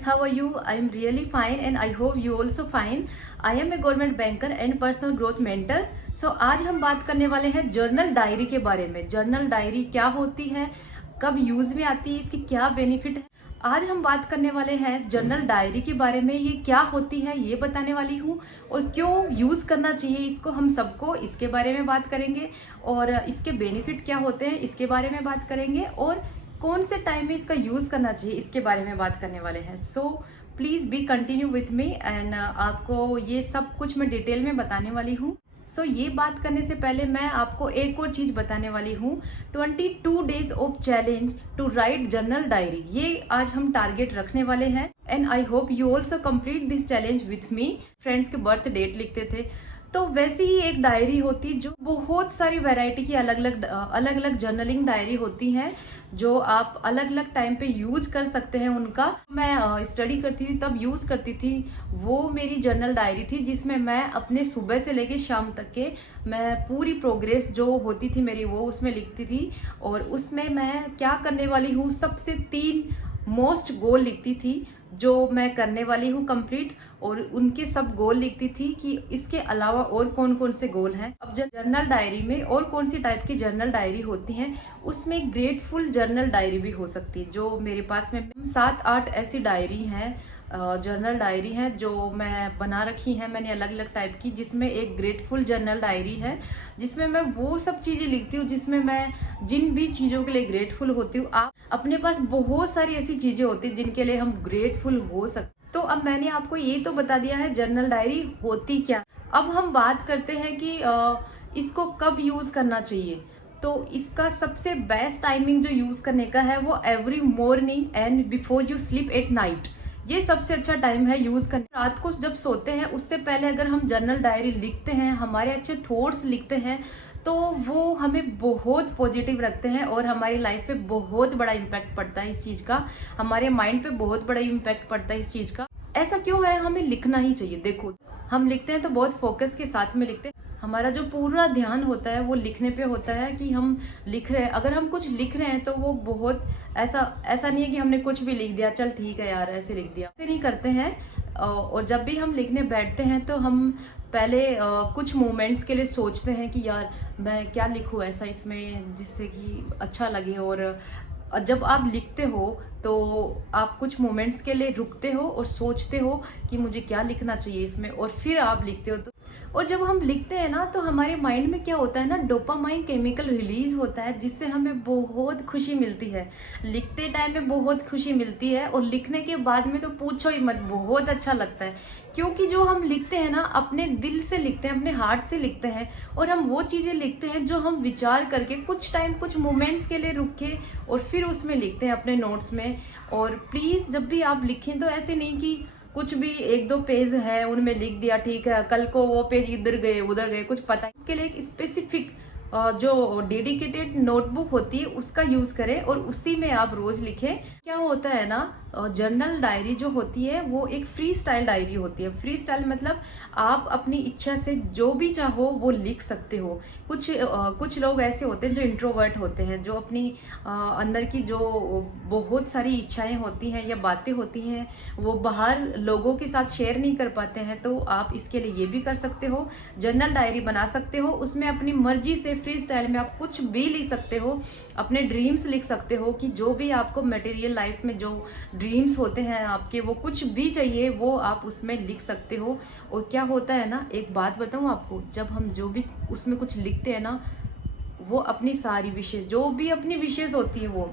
friends, how are you? I am really fine and I hope you also fine. I am a government banker and personal growth mentor. So आज हम बात करने वाले हैं journal diary के बारे में। जर्नल डायरी क्या होती है, कब यूज में आती है, इसकी क्या बेनिफिट है। आज हम बात करने वाले हैं जर्नल डायरी के बारे में। ये क्या होती है ये बताने वाली हूँ और क्यों यूज करना चाहिए इसको, हम सबको इसके बारे में बात करेंगे और इसके बेनिफिट क्या होते हैं इसके बारे में बात करेंगे और कौन से टाइम में इसका यूज करना चाहिए इसके बारे में बात करने वाले हैं। So please be continue with me and आपको ये सब कुछ मैं डिटेल में बताने वाली हूँ। सो ये बात करने से पहले मैं आपको एक और चीज बताने वाली हूँ। 22 days of challenge to write journal diary, ये आज हम टारगेट रखने वाले हैं and I hope you also complete this challenge with me. Friends के बर्थ डेट लिखते थे, तो वैसी ही एक डायरी होती जो बहुत सारी वैरायटी की अलग अलग जर्नलिंग डायरी होती हैं जो आप अलग अलग टाइम पे यूज कर सकते हैं। उनका मैं स्टडी करती थी तब यूज करती थी, वो मेरी जर्नल डायरी थी जिसमें मैं अपने सुबह से लेके शाम तक के मैं पूरी प्रोग्रेस जो होती थी मेरी वो उसमें लिखती थी और उसमें मैं क्या करने वाली हूँ सबसे 3 मोस्ट गोल लिखती थी जो मैं करने वाली हूँ कंप्लीट, और उनके सब गोल लिखती थी कि इसके अलावा और कौन कौन से गोल हैं। अब जर्नल डायरी में और कौन सी टाइप की जर्नल डायरी होती हैं, उसमें ग्रेटफुल जर्नल डायरी भी हो सकती है। जो मेरे पास में 7-8 ऐसी डायरी हैं, जर्नल डायरी हैं जो मैं बना रखी हैं मैंने अलग अलग टाइप की, जिसमें एक ग्रेटफुल जर्नल डायरी है जिसमें मैं वो सब चीजें लिखती हूँ जिसमें मैं जिन भी चीजों के लिए ग्रेटफुल होती हूँ। आप अपने पास बहुत सारी ऐसी चीजें होती है जिनके लिए हम ग्रेटफुल हो सकते। तो अब मैंने आपको ये तो बता दिया है जर्नल डायरी होती क्या। अब हम बात करते हैं कि इसको कब यूज करना चाहिए। तो इसका सबसे बेस्ट टाइमिंग जो यूज करने का है वो every morning and before you sleep at night, ये सबसे अच्छा टाइम है यूज करने। रात को जब सोते हैं उससे पहले अगर हम जर्नल डायरी लिखते हैं, हमारे अच्छे थॉट्स लिखते हैं, तो वो हमें बहुत पॉजिटिव रखते हैं और हमारी लाइफ पे बहुत बड़ा इम्पैक्ट पड़ता है इस चीज का, हमारे माइंड पे बहुत बड़ा इम्पैक्ट पड़ता है इस चीज का। ऐसा क्यों है, हमें लिखना ही चाहिए। देखो हम लिखते हैं तो बहुत फोकस के साथ में लिखते हैं, हमारा जो पूरा ध्यान होता है वो लिखने पे होता है कि हम लिख रहे हैं। अगर हम कुछ लिख रहे हैं तो वो बहुत ऐसा नहीं है कि हमने कुछ भी लिख दिया, चल ठीक है यार ऐसे लिख दिया, ऐसे नहीं करते हैं। और जब भी हम लिखने बैठते हैं तो हम पहले कुछ मोमेंट्स के लिए सोचते हैं कि यार मैं क्या लिखूं ऐसा इसमें जिससे कि अच्छा लगे। और जब आप लिखते हो तो आप कुछ मोमेंट्स के लिए रुकते हो और सोचते हो कि मुझे क्या लिखना चाहिए इसमें, और फिर आप लिखते हो। तो और जब हम लिखते हैं ना तो हमारे माइंड में क्या होता है ना, डोपामाइन केमिकल रिलीज होता है जिससे हमें बहुत खुशी मिलती है। लिखते टाइम में बहुत खुशी मिलती है और लिखने के बाद में तो पूछो ही मत, बहुत अच्छा लगता है। क्योंकि जो हम लिखते हैं ना अपने दिल से लिखते हैं, अपने हार्ट से लिखते हैं, और हम वो चीजें लिखते हैं जो हम विचार करके कुछ टाइम कुछ मोमेंट्स के लिए रुक के और फिर उसमें लिखते हैं अपने नोट्स में। और प्लीज जब भी आप लिखें तो ऐसे नहीं कि कुछ भी 1-2 पेज है उनमें लिख दिया, ठीक है कल को वो पेज इधर गए उधर गए, कुछ पता है। इसके लिए एक स्पेसिफिक जो डेडिकेटेड नोटबुक होती है उसका यूज करें और उसी में आप रोज लिखें। क्या होता है ना, जर्नल डायरी जो होती है वो एक फ्री स्टाइल डायरी होती है। फ्री स्टाइल मतलब आप अपनी इच्छा से जो भी चाहो वो लिख सकते हो। कुछ लोग ऐसे होते हैं जो इंट्रोवर्ट होते हैं, जो अपनी अंदर की जो बहुत सारी इच्छाएं होती हैं या बातें होती हैं वो बाहर लोगों के साथ शेयर नहीं कर पाते हैं, तो आप इसके लिए ये भी कर सकते हो, जर्नल डायरी बना सकते हो। उसमें अपनी मर्जी से फ्री स्टाइल में आप कुछ भी लिख सकते हो, अपने ड्रीम्स लिख सकते हो कि जो भी आपको मटेरियल लाइफ में जो ड्रीम्स होते हैं आपके, वो कुछ भी चाहिए वो आप उसमें लिख सकते हो। और क्या होता है ना, एक बात बताऊं आपको, जब हम जो भी उसमें कुछ लिखते हैं ना, वो अपनी सारी विशेष जो भी अपनी विशेष होती है, वो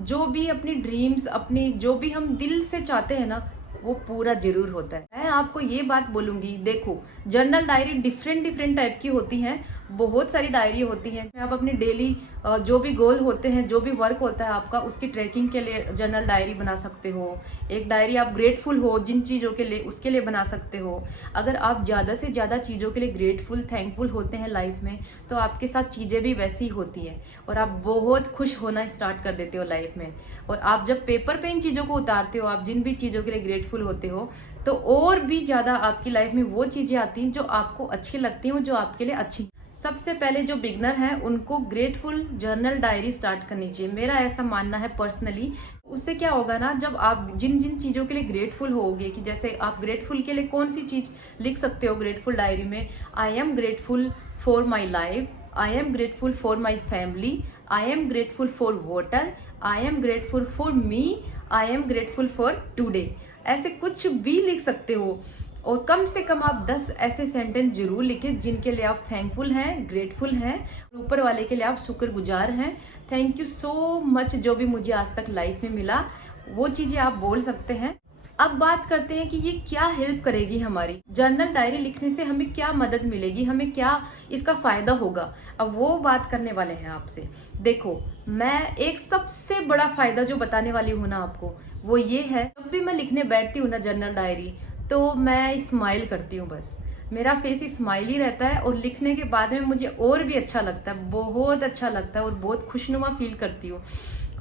जो भी अपनी ड्रीम्स अपनी जो भी हम दिल से चाहते हैं ना वो पूरा जरूर होता है। मैं आपको ये बात बोलूंगी, देखो जर्नल डायरी डिफरेंट टाइप की होती हैं, बहुत सारी डायरी होती हैं। आप अपनी डेली जो भी गोल होते हैं, जो भी वर्क होता है आपका, उसकी ट्रैकिंग के लिए जर्नल डायरी बना सकते हो। एक डायरी आप ग्रेटफुल हो जिन चीज़ों के लिए, उसके लिए बना सकते हो। अगर आप ज़्यादा से ज़्यादा चीज़ों के लिए ग्रेटफुल थैंकफुल होते हैं लाइफ में, तो आपके साथ चीज़ें भी वैसी होती हैं और आप बहुत खुश होना स्टार्ट कर देते हो लाइफ में। और आप जब पेपर पे इन चीज़ों को उतारते हो, आप जिन भी चीज़ों के लिए ग्रेटफुल होते हो, तो और भी ज़्यादा आपकी लाइफ में वो चीज़ें आती हैं जो आपको अच्छी लगती हैं, जो आपके लिए अच्छी। सबसे पहले जो बिगनर हैं उनको ग्रेटफुल जर्नल डायरी स्टार्ट करनी चाहिए, मेरा ऐसा मानना है पर्सनली। उससे क्या होगा ना, जब आप जिन जिन चीज़ों के लिए ग्रेटफुल होगे, कि जैसे आप ग्रेटफुल के लिए कौन सी चीज़ लिख सकते हो ग्रेटफुल डायरी में, I am grateful for my life, I am grateful for my family, I am grateful for water, I am grateful for me, I am grateful for today, ऐसे कुछ भी लिख सकते हो। और कम से कम आप 10 ऐसे सेंटेंस जरूर लिखें जिनके लिए आप थैंकफुल हैं, ग्रेटफुल हैं, ऊपर वाले के लिए आप शुक्रगुजार हैं। थैंक यू सो मच, जो भी मुझे आज तक लाइफ में मिला वो चीजें आप बोल सकते हैं। अब बात करते हैं कि ये क्या हेल्प करेगी हमारी, जर्नल डायरी लिखने से हमें क्या मदद मिलेगी, हमें क्या इसका फायदा होगा। अब वो बात करने वाले हैं आपसे। देखो, मैं एक सबसे बड़ा फायदा जो बताने वाली हूँ ना आपको, वो ये है, जब भी मैं लिखने बैठती हूँ ना जर्नल डायरी, तो मैं स्माइल करती हूँ, बस मेरा फेस स्माइल ही रहता है। और लिखने के बाद में मुझे और भी अच्छा लगता है, बहुत अच्छा लगता है और बहुत खुशनुमा फील करती हूँ।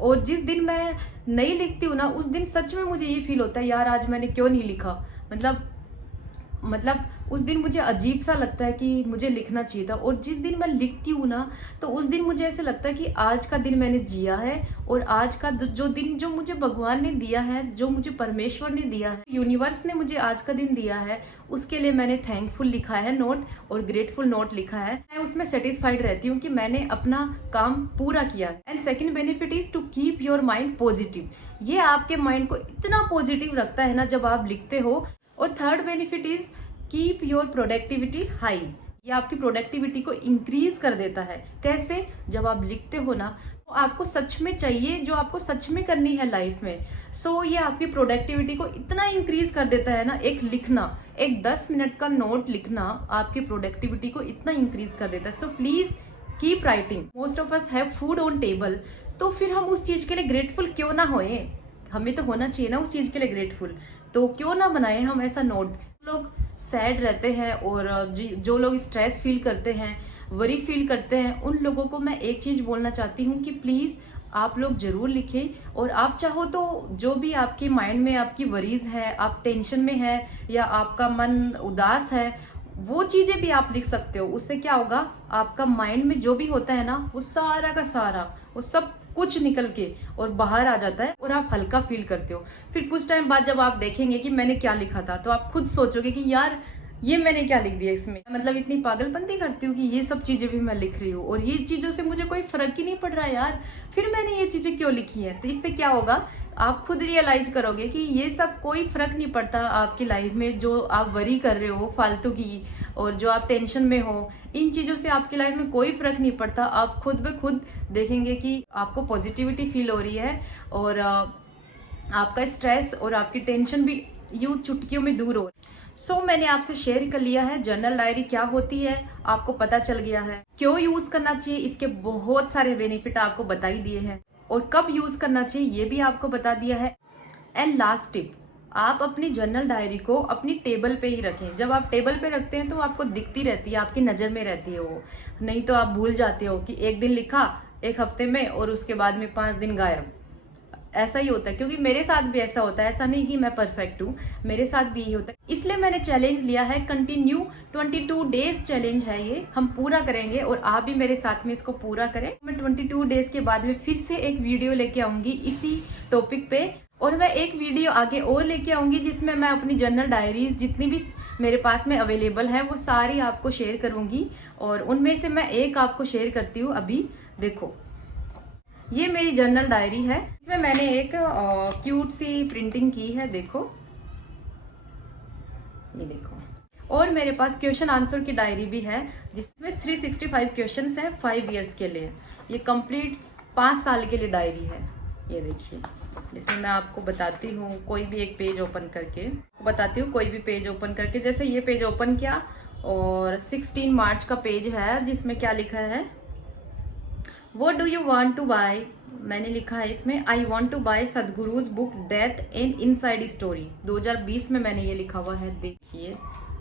और जिस दिन मैं नहीं लिखती हूँ ना, उस दिन सच में मुझे ये फील होता है, यार आज मैंने क्यों नहीं लिखा। मतलब उस दिन मुझे अजीब सा लगता है कि मुझे लिखना चाहिए था। और जिस दिन मैं लिखती हूँ ना, तो उस दिन मुझे ऐसे लगता है कि आज का दिन मैंने जिया है, और आज का जो दिन जो मुझे भगवान ने दिया है, जो मुझे परमेश्वर ने दिया है, यूनिवर्स ने मुझे आज का दिन दिया है, उसके लिए मैंने थैंकफुल लिखा है नोट और ग्रेटफुल नोट लिखा है। मैं उसमें सेटिस्फाइड रहती हूँ कि मैंने अपना काम पूरा किया है। And second benefit is to keep your mind positive. ये आपके माइंड को इतना पॉजिटिव रखता है ना जब आप लिखते हो। और third benefit is keep your productivity high. ये आपकी प्रोडक्टिविटी को इंक्रीज कर देता है। कैसे? जब आप लिखते हो ना, तो आपको सच में चाहिए, जो आपको सच में करनी है लाइफ में। सो ये आपकी प्रोडक्टिविटी को इतना इंक्रीज कर देता है ना, एक लिखना, एक 10 मिनट का नोट लिखना आपकी प्रोडक्टिविटी को इतना इंक्रीज कर देता है। So please keep writing. Most of us have food on table, तो फिर हम उस चीज के लिए ग्रेटफुल क्यों ना होए, हमें तो होना चाहिए ना उस चीज के लिए ग्रेटफुल, तो क्यों ना बनाए हम ऐसा नोट। लोग सैड रहते हैं और जो लोग स्ट्रेस फील करते हैं, वरी फील करते हैं, उन लोगों को मैं एक चीज बोलना चाहती हूँ कि प्लीज आप लोग जरूर लिखें। और आप चाहो तो जो भी आपके माइंड में आपकी वरीज है, आप टेंशन में है या आपका मन उदास है, वो चीजें भी आप लिख सकते हो। उससे क्या होगा, आपका माइंड में जो भी होता है ना, वो सारा का सारा, वो सब कुछ निकल के और बाहर आ जाता है और आप हल्का फील करते हो। फिर कुछ टाइम बाद जब आप देखेंगे कि मैंने क्या लिखा था, तो आप खुद सोचोगे कि यार ये मैंने क्या लिख दिया इसमें, मतलब इतनी पागलपंती करती हूँ कि ये सब चीजें भी मैं लिख रही हूँ और ये चीजों से मुझे कोई फर्क ही नहीं पड़ रहा यार, फिर मैंने ये चीजें क्यों लिखी है। तो इससे क्या होगा, आप खुद रियलाइज करोगे कि ये सब कोई फर्क नहीं पड़ता आपकी लाइफ में। जो आप वरी कर रहे हो फालतू की, और जो आप टेंशन में हो, इन चीजों से आपकी लाइफ में कोई फर्क नहीं पड़ता। आप खुद ब खुद देखेंगे कि आपको पॉजिटिविटी फील हो रही है और आपका स्ट्रेस और आपकी टेंशन भी यूं चुटकियों में दूर हो। सो मैंने आपसे शेयर कर लिया है जर्नल डायरी क्या होती है, आपको पता चल गया है। क्यों यूज करना चाहिए, इसके बहुत सारे बेनिफिट आपको बता ही दिए हैं, और कब यूज करना चाहिए ये भी आपको बता दिया है। एंड लास्ट टिप, आप अपनी जर्नल डायरी को अपनी टेबल पे ही रखें। जब आप टेबल पे रखते हैं तो आपको दिखती रहती है, आपकी नजर में रहती है वो, नहीं तो आप भूल जाते हो कि एक दिन लिखा एक हफ्ते में और उसके बाद में 5 दिन गायब। ऐसा ही होता है, क्योंकि मेरे साथ भी ऐसा होता है। ऐसा नहीं कि मैं परफेक्ट हूँ, मेरे साथ भी यही होता है। इसलिए मैंने चैलेंज लिया है, कंटिन्यू 22 डेज चैलेंज है ये, हम पूरा करेंगे और आप भी मेरे साथ में इसको पूरा करें। मैं 22 डेज के बाद में फिर से एक वीडियो लेके आऊंगी इसी टॉपिक पे, और मैं एक वीडियो आगे और लेके आऊंगी जिसमें मैं अपनी जर्नल डायरीज जितनी भी मेरे पास में अवेलेबल है वो सारी आपको शेयर करूंगी। और उनमें से मैं एक आपको शेयर करती हूँ। अभी देखो, ये मेरी जर्नल डायरी है, इसमें मैंने एक क्यूट सी प्रिंटिंग की है, देखो ये देखो। और मेरे पास क्वेश्चन आंसर की डायरी भी है जिसमें 365 क्वेश्चंस हैं 5 इयर्स के लिए। ये कंप्लीट 5 साल के लिए डायरी है। ये देखिए, जिसमें मैं आपको बताती हूँ, कोई भी एक पेज ओपन करके बताती हूँ, कोई भी पेज ओपन करके। जैसे ये पेज ओपन किया और 16 मार्च का पेज है जिसमें क्या लिखा है, What do you want to buy? मैंने लिखा है इसमें, I want to buy Sadhguru's book death and inside story. 2020 में मैंने ये लिखा हुआ है, देखिए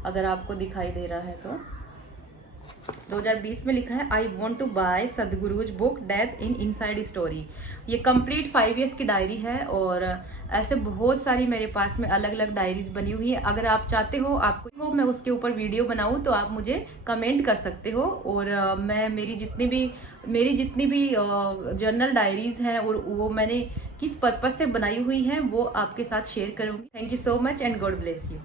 अगर आपको दिखाई दे रहा है तो। 2020 में लिखा है I want to buy Sadhguru's book death in inside story. ये कंप्लीट 5 इयर्स की डायरी है और ऐसे बहुत सारी मेरे पास में अलग अलग डायरीज बनी हुई है। अगर आप चाहते हो आपको मैं उसके ऊपर वीडियो बनाऊं तो आप मुझे कमेंट कर सकते हो और मैं मेरी जितनी भी जर्नल डायरीज हैं और वो मैंने किस पर्पज से बनाई हुई हैं वो आपके साथ शेयर करूंगी। Thank you so much and God bless you.